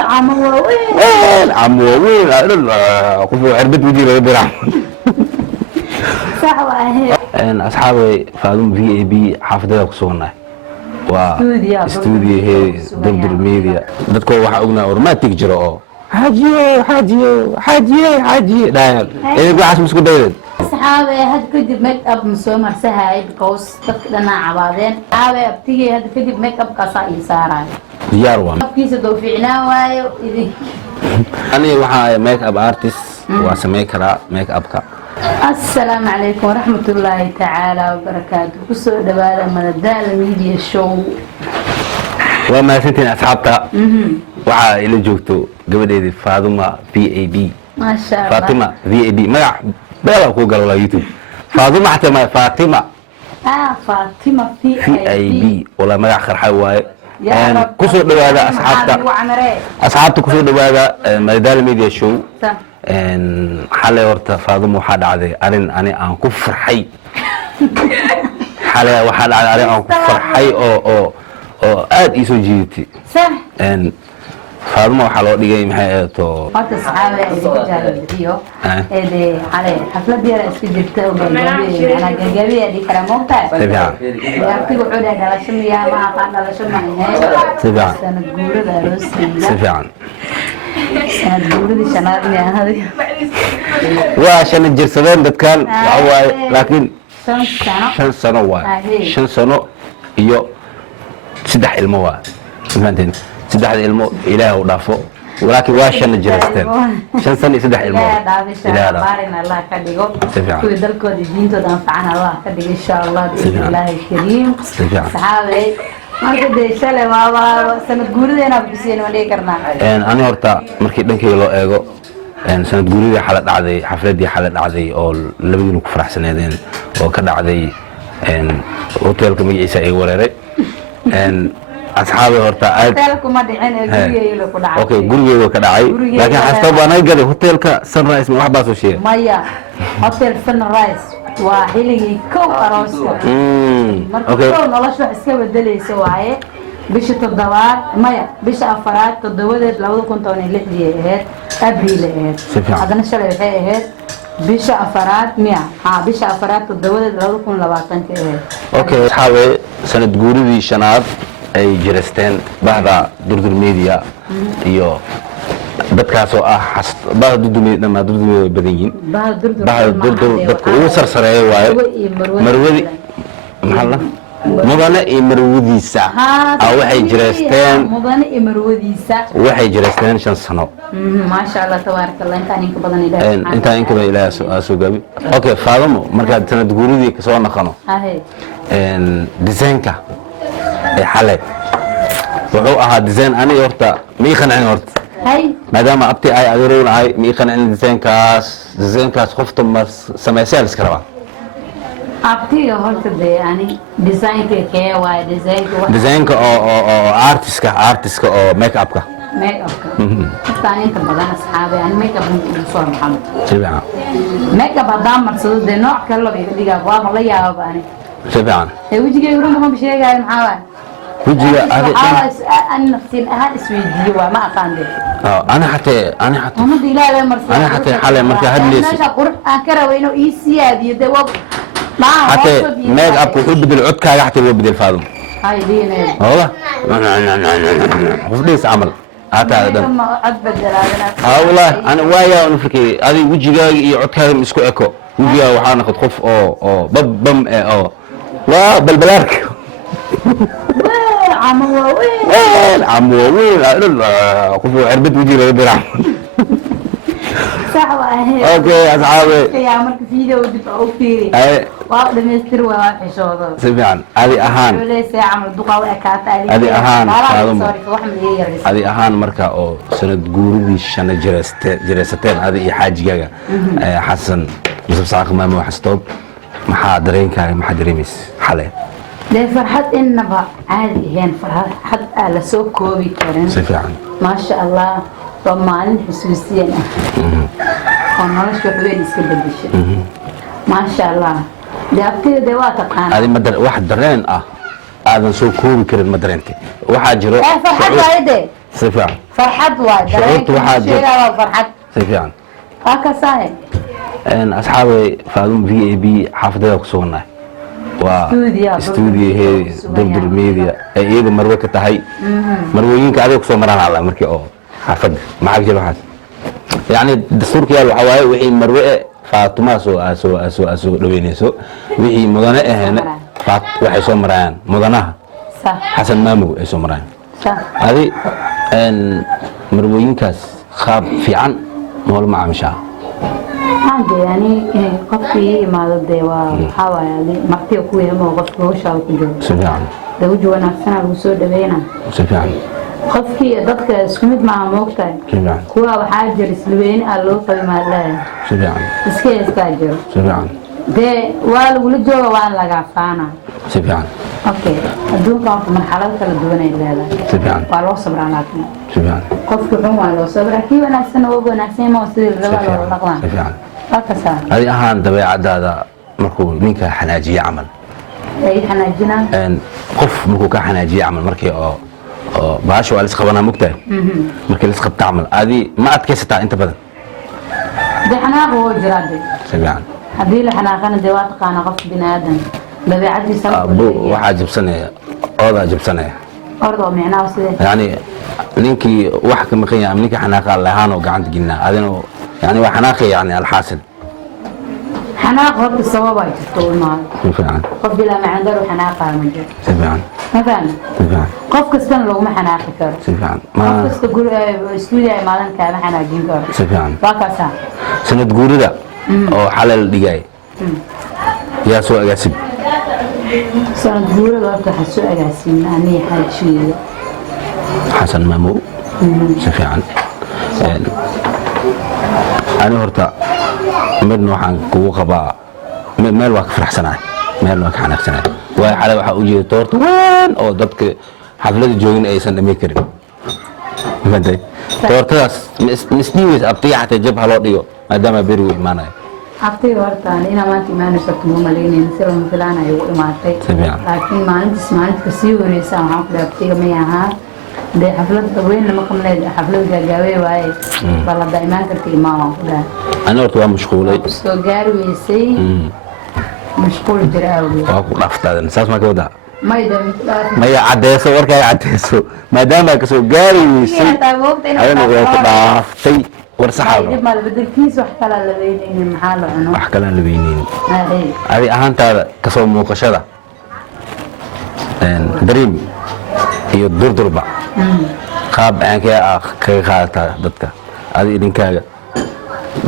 عمو وين عمو وين قفوا عربت ودي ربيع صح واهي ان اصحابي فاضون في اي بي حافظه كسونا استوديو هي دبر ميديا dadku waxa ogna romantic jiro oo حاجي لا ايه waxaas isku dayeen صحابي هاد كدب ميك اب مسو مرسهاي بكوس dadkana cabaadeen aabe abtigay hada kadib make up ka saaraan diyaar waa kiisa doo fiicnaa waayo idin ani waxa make up artist waa sameey kara make up ka السلام عليكم ورحمة الله تعالى وبركاته كسو دبالة مدال ميديا شو وما سنتين أصحابتا وعا إلى جوكتو قبل إذي فاطمة VAB ما شاء الله فاطمة VAB ما بلا أقول قالوا لا يوتيوب فاطمة حتى ما فاطمة فاطمة VAB ولا ما آخر حواي يا رب كسو دبالة أصحابتا كسو دبالة مدال ميديا شو ان حالي ورتا فاضم وحاد عادي أنا كفر حي حالي وحاد عادي أنا كفر حي أو آد إيسو جيتي صح ان فاضم وحالو ديجي محي تو قلت صحابي اللي جاب الفيديو اللي عليه حفلة ديال اسكجبته وجنبي أنا جنبي دي كلامك تبعا يعطيك عودة على شمية ما قال على شمية هاي تبعا سنة جورة دروسي تبعا سنة جورة دي شنارني هذه وعشان الجرسدين دكان هو لكن 5 سنة واحد 5 سنة iyo 3 ilmo waa فهمتني 3 ilmo ilaahay u dhaafo ولكن واشن جرستين 5 سنة 3 ilmo ilaahay baarin Allah ka dhigo kuwi dalkooda diintooda anfacana Allah ka dhigo insha Allah billahi kariim saxaabay marka deeshale waa sanad guurideena bixiyeen ma dhigi karnaa ani horta markii dhankay loo eego sanad guuridii xalad dhacday xafladii xalad dhacday oo labadii ku faraxsaneedeen oo ka dhacday hotelka magaciisa ay wareeray asxaabi horta hotelku ma dhicin gurigeyga ku dhacay okay gurigeyga ka dhacay laakiin xasta baan ay galay hotelka Sunrise ma wax baa soo sheegay maya hotel Sunrise waa xilligii kow arooska marka nolosha iska bedelayso waaye bisha toddobaad maya bisha afaraad toddobadeed 2016 ahayd abriil ahayd hadana shalay waxay ahayd bisha afaraad miya bisha afaraad toddobadeed 2020 ahayd okay xawee sanad guuridii shanaad ay jiresteen bahda durdur media iyo dadkaas oo ah bahda durdur media ma durdur media badan yihiin bahda durdur dadku ugu sarsareeyay waaye marwadi maxalla mudane iyo marwadiisa waxay jiresteen mudane iyo marwadiisa waxay jiresteen 5 sano ma sha Allah tabarakallah inta inka badan ilaahay soo gabi okay faadamo marka sanad guuridii ka soo naqano design-ka حالي wuxuu ahaa design ani horta mii qancin horta maadaama abti ay adeeroon ay mii qancin design-kaas qofta ma sameysay iska rabaa abtiga horta de ani design-ka kee waa design-ka oo artist-ka oo make up-ka inta badan asxaabi ani make up soo maxamed tibaa make up hadaan marsado de nooc kale loo dhigaa waa la yaabo ani tibaa wajigay ugu ma bisheegay maxaa وجهي أنا نفسي أهل إسويدي وما أقاندي أنا حتى أنا حتى حالي مركز هدليس أكره وينو إيسي هذه ده حتى ميك أب بدل عد كا حتى هو بدل فاضل هاي دينا والله وفديس عمل هذا والله أنا ويا ونفكي هذه وجهي عد كا مسكو إكو وجهي وحنا ناخذ خوف أو بم أو لا بالبلارك عمو وين قفوا عربت ودي ربيع صح واهي اوكي اصحابي يا مركز فيديو ودي اوفيري واحد مستر واحد حشوده سمعان هذه اهان ليس عمل دقه وكاتا هذه اهان هذه اهان marka oo sanad guuridii shana jireysteen hadi xaajigaga xasan musab saaq maamo xastoob maxaa dareenkaaga maxaa dareemis xalay ده فرحت إنها عادي يعني فرحت على سوق كوبي كريم ما شاء الله طبعا حسوسينا ونرش وحوين يسكب البشر ما شاء الله ده أبتدي دواتك أنا هذه واحد درين هذا سوق كوبي كريم مدرينتي واحد جرو فرحت وايدة سفيان فرحت وايد شعورت واحد فرحت سفيان هكا صاير ان اصحابي فاضون في اي بي حافظه كسونا واستوديو هي دردر ميديا ايده مروه كتahay marwooyinka adiga kusoo maraan alla markii oo xafad maxaa jiro waxaas yani dastuurka yaal waxa waaye wixii marwe faatuma soo dhaweynayso wixii mudane ahna waxay soo marayaan mudanaha xasan maamow ay soo marayaan adi marwooyinkaas qaab fiican nool macaamisha عندي يعني قفي ما ضد وحاول مرتي وكوي هم وقفي وش على كل سفيان لو جوانا سنة الوسود بينا سفيان قفي ضدك سكمت مع موقتين سفيان كوا وحاجر سلوين قالوا طيب ما لا سفيان اسكي اسكاجر سفيان ده والولد جوا وان لقى فانا سفيان اوكي الدون كان في مرحلة كلا دون إلا سفيان والله صبر على سفيان قفي حمى والله صبر كي وانا سنة وبنا سنة ما وصل الربع ولا قلان سفيان هكذا هذه أهان dabeecadaada markuu ninka xanaajiye camal ay xanaajinaan qof markuu ka xanaajiye camal markii oo baasho waa la isqabanaa mugtahay markii la isqabta camal adi ma adkaysataa inta badan de xanaaq oo jiraade sabiican hadii la xanaaqana de waa taqaana qof bini aadan dabeecadiisa waxaa jabsanaya oodaa jabsanaya ordo micnaa sidee yani ninkii wax ka maqan yahay ninkii xanaaqa lahaan oo gacanta gelinaa adina يعني وحناقي يعني الحاصل حناق هو السبب يتطول معه سفيان قف بلا ما عنده حناقة من جد سفيان ما فاهم سفيان قف كستان لو ما حناقي كر سفيان ما قف كست تقول استوديو مالن كان حناقين كر سفيان باكاسا سنة تقول ده أو حلال دقاي يا سوء قاسم سنة تقول ده تحسوا قاسم أني حال شيء حسن مامو سفيان أنا هرتا من وحن كوو خبا مال واقف فرحسنا مال واقف حنقسنا وحلا waxa u jeedo toorto waan oo dadka xaflada joogin aysan dhamay karin maday toortadas misniis abtiyaxta jab halo dhigo maadaama beri uu imaanayo abtiga hortaan ina maanta imaanayso kuma maleyneen sida ma filaanayo uu imaatay laakiin maalinta sii wareysa waxaan ku abtiga ma yahaa de xaflada weyn lama kamleed xaflada gaagaawe waaye bala daimaan kartay maama ku dhahay ana horta waa mashquulay soo gaari weysay mashquul jiraaway waa ku dhaaftadan saas ma ka wada maya cadeeso warkaaga cadeeso maadaama ka soo gaari weysay ayana waa ku dhaaftay war saxaabo dib mal bedelkiis wax kala la weyneen maxaa la cuno wax kala la weyneen adi ahaantaada ka soo muuqashada dareem iyo durdurba qaab aan ka qaata dadka adi idinkaaga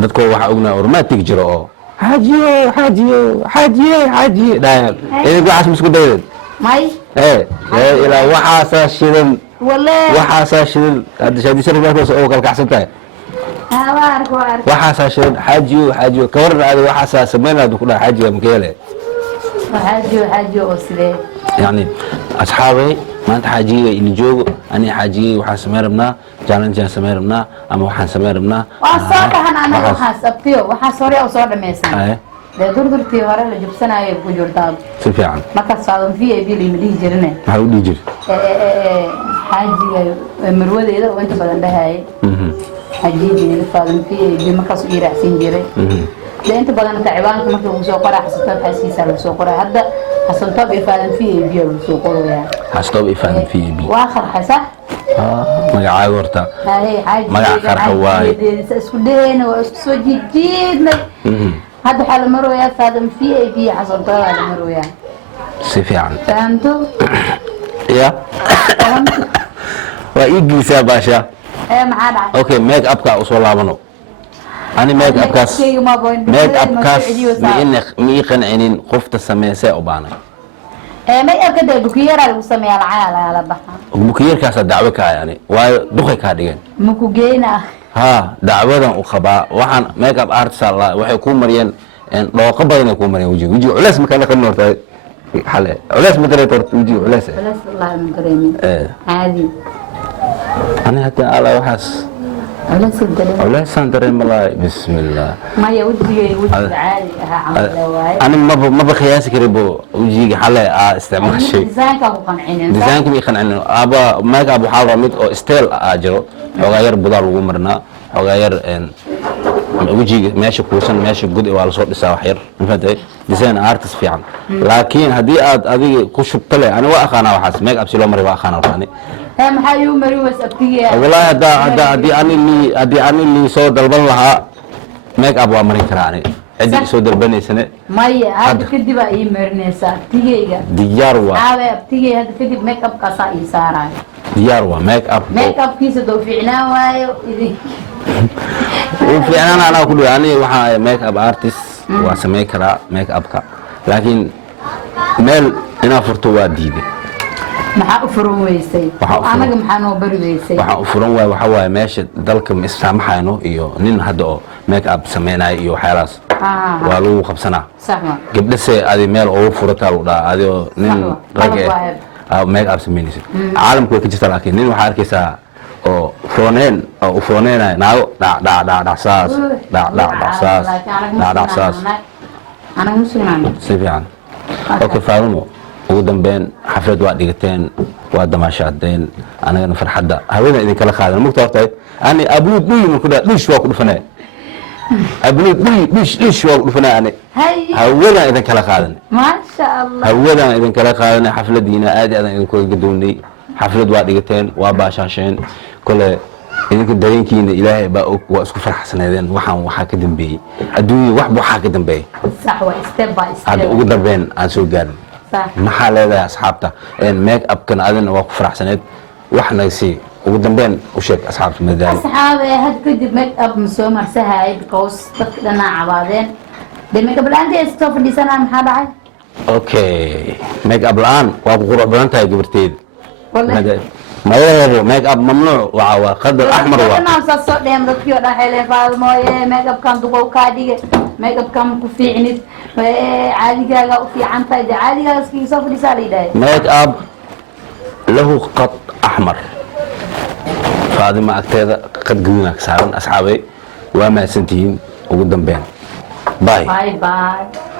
dadku waxa ognaa romantic jiro oo حاجي داير إيه قاعد مسكو داير ماي إيه إلى وحاسة شدل والله وحاسة شدل هذا شادي شرف ياكل سووا كل كحسنته وارك وحاسة شدل حاجي كور هذا وحاسة سمينا دكتور حاجي مكيله حاجي أسرة يعني أصحابي ما أنت حاجي اللي جو أنا حاجي وحاسميرنا جالن جالسميرنا أما وحاسميرنا وصارها أنا وحاسبتيه وحاسوري أو صار ميسان دردرتي هره la jabsanayo ku jirtaa si fiican marka saadan VIP li midii jirnay waxa u dhijir xaajiga marwadeeda oo inta badan dhahay xaajiga saadan VIP marka soo raacsin jiray inta badan tacbaanka marka uu soo qoray xasabta xasiisa la soo qoray hadda xasabta saadan VIP uu soo qoray xasabta saadan VIP waa xasa magacaaga horta magac qarxa waay isku dheena waa isku soo jiidnay هذا حال مرويا فادم في حصل طلع على مرويا سفيان فهمتوا؟ يا وإيجلس يا باشا معانا أوكي ميك أب كا أصول لابنو أنا ميك أب كاس ميك أب كاس مينك ميقن عينين قفت السميسة أبانا ما يأكد بكير على مسمى العالم على بحر بكير كاس دعوة يعني ودخل كادين مكوجينا ها دعوة وخباء وحن ميك اب ارتست الله waxay ku mariyeen dhooqo badan ku mariyeen waji culays ma kala qanno tahay xalay culays ma dareeto waji culays Allah ma dareemin caadi ana hada ala waxaas ولا سدري ولا سندري ملاي بسم الله ما يودي وجه عالي عمل واي انا ما بخياسي كريبو وجهي حلا استعمال شيء ديزاينك ابو قنعين ديزاينك بيقنعني ابا ميك اب حاضر ميد او ستيل اجرو xogaayar budaal ugu marnaa xogaayar وجهي ماشي كوسن ماشي جود waa la soo dhisaa wax yar infaday design artist fiican laakiin hadii aad adiga ku shubtale ani waa aqaana waxaas make up si loo maray waa aqaana waxani maxaa uu mari wasabtiga wallahi hadii ani li soo dalban lahaa make up waa marin karaa ani cidi soo dalbanaysane maya hada kadib ay marinaysaa tigeyga diyaar waa aabe tigey hada kadib make up ka saa isaaray diyaar waa make up kiisa doo fiicnaa waayo idin وفعلا أنا أقول يعني وح ميك أب أرتست واسمي كرا ميك أب كا لكن مال أنا فرتوا ديدي maxaa u furan weysay anaga maxaa noo bari weysay waxa u furan way waxa way meesha dalka ma isfaamaxayno iyo nin hadda oo make up sameynay iyo waxyaalaas waa lagu qabsanaa saxma gabdhaha adi meel oo furata u dhaa adi oo nin rag make up sameynaysa caalamku way ka jirtaa laakiin nin waxa arkaysaa oo fooneen naago dhacsaas anaga musugnaan si fiican okay faarumo ugu dambeyn xaflad waa dhigateen waa damaashaadeen anagana farxadda hawada idin kala qaadan mugta horta ani abluud dhulin ku dhaa dhish waa ku dhufanay abluud dhish waa ku dhufanay ani hawada idin kala qaadan ma sha Allah hawada idin kala qaadan xafladiina aad idin ku gadoonay xaflad waa dhigateen waa baashaasheen kale idinka dareenkiina ilaahay baa waa isku farxsanaadeen waxaan ka dambeeyay adduunyo wax waxa ka dambeeyay sax waa step by step hada ugu dambeyn aan soo gaarin maxaa leedahay asxaabta make up kan adina waa ku faraxsaneed wax nagsi ugu dambeyn u sheeg asxaabta madaan asxaabe had kadib make up soo marsahay because dadka dhana cabaadeen make up laanta iska fadhiisana maxaa dhacay okay make up laan waa ku qurux badan tahay gabarteed wallahi ما يرى ميك اب ممنوع وقدر احمر انا صار ديم دكيو دحيله فاضمويه ميك اب كان دقو كاديغه ميك اب كان ku fiicnid عاديغا u fiican tahay عاديغا iska soo fadhiisay leeyahay ميك اب له خط احمر فاضمه اكتيدا قد قدنا سارن اصحابي وما سنتين ugu dambeyn باي باي باي